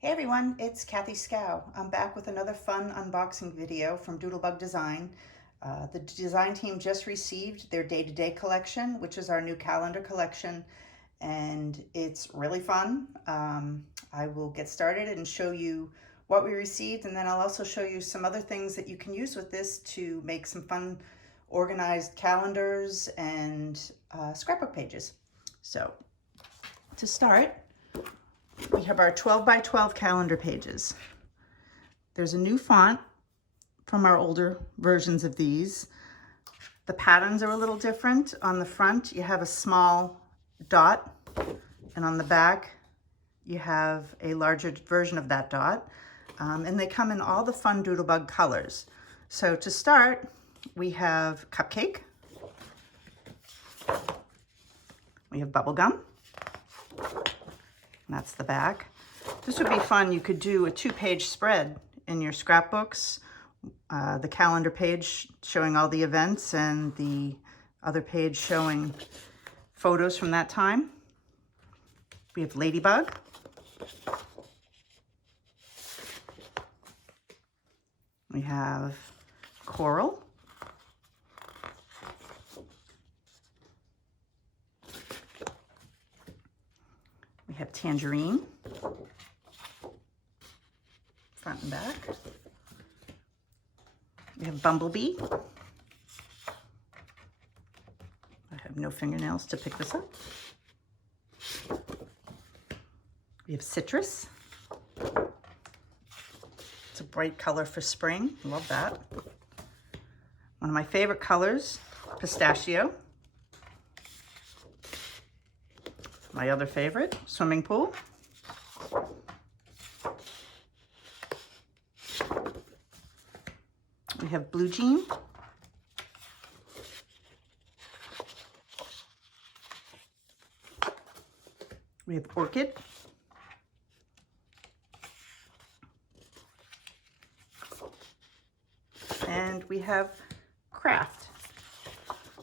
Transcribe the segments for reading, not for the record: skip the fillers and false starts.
Hey everyone, it's Kathy Scow. I'm back with another fun unboxing video from Doodlebug Design. The design team just received their day-to-day collection, which is our new calendar collection, and it's really fun. I will get started and show you what we received, and then I'll also show you some other things that you can use with this to make some fun organized calendars and scrapbook pages. So to start, we have our 12 by 12 calendar pages. There's a new font from our older versions of these. The patterns are a little different. On the front, you have a small dot, and on the back, you have a larger version of that dot. And they come in all the fun Doodlebug colors. So to start, we have Cupcake. We have Bubblegum. And that's the back. This would be fun. You could do a 2-page spread in your scrapbooks. The calendar page showing all the events and the other page showing photos from that time. We have Ladybug. We have Coral. We have Tangerine, front and back. We have Bumblebee. I have no fingernails to pick this up. We have Citrus. It's a bright color for spring. Love that. One of my favorite colors, Pistachio. My other favorite, Swimming Pool. We have Blue Jean. We have Orchid. And we have Craft.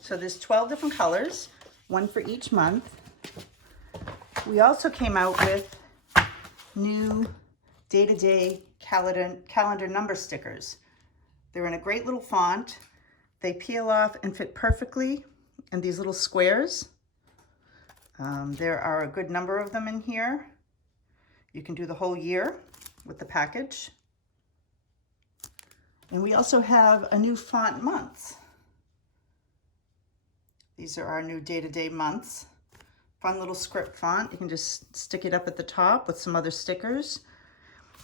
So there's 12 different colors, one for each month. We also came out with new day-to-day calendar number stickers. They're in a great little font. They peel off and fit perfectly in these little squares. There are a good number of them in here. You can do the whole year with the package. And we also have a new font months. These are our new day-to-day months. Fun little script font. You can just stick it up at the top with some other stickers.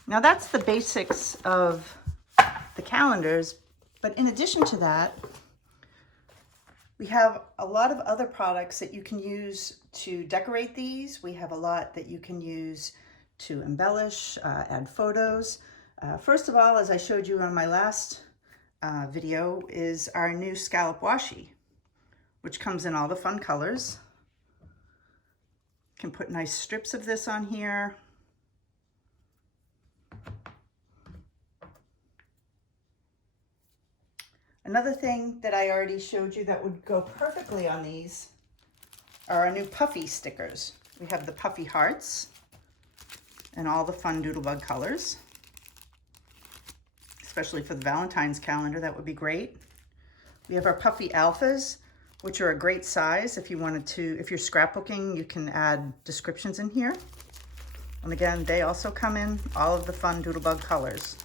Now that's the basics of the calendars, but in addition to that, we have a lot of other products that you can use to decorate these. We have a lot that you can use to embellish, add photos. First of all, as I showed you on my last video, is our new scallop washi, which comes in all the fun colors. Can put nice strips of this on here. Another thing that I already showed you that would go perfectly on these are our new puffy stickers. We have the puffy hearts and all the fun Doodlebug colors, especially for the Valentine's calendar. That would be great. We have our puffy alphas, which are a great size. If you wanted to, if you're scrapbooking, you can add descriptions in here. And again, they also come in all of the fun Doodlebug colors.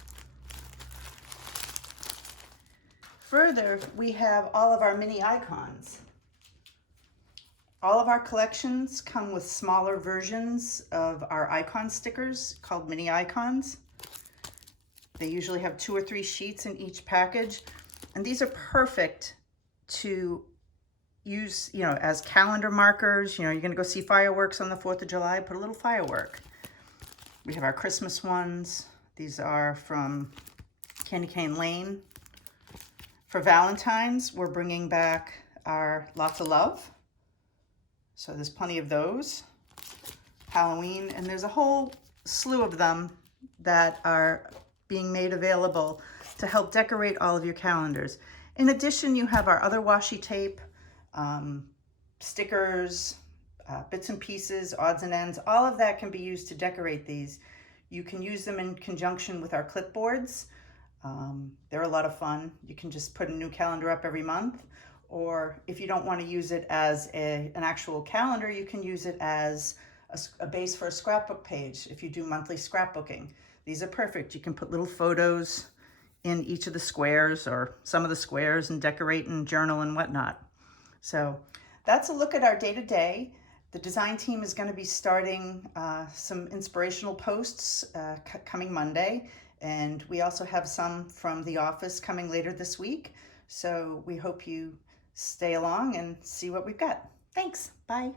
Further, we have all of our mini icons. All of our collections come with smaller versions of our icon stickers called mini icons. They usually have 2 or 3 sheets in each package, and these are perfect to use, as calendar markers. You're going to go see fireworks on the 4th of July, put a little firework. We have our Christmas ones. These are from Candy Cane Lane. For Valentine's, we're bringing back our Lots of Love. So there's plenty of those. Halloween, and there's a whole slew of them that are being made available to help decorate all of your calendars. In addition, you have our other washi tape, stickers, bits and pieces, odds and ends. All of that can be used to decorate these. You can use them in conjunction with our clipboards. They're a lot of fun. You can just put a new calendar up every month, or if you don't want to use it as an actual calendar, you can use it as a base for a scrapbook page if you do monthly scrapbooking. These are perfect. You can put little photos in each of the squares or some of the squares and decorate and journal and whatnot. So that's a look at our day-to-day. The design team is going to be starting some inspirational posts coming Monday, and we also have some from the office coming later this week. So we hope you stay along and see what we've got. Thanks. Bye.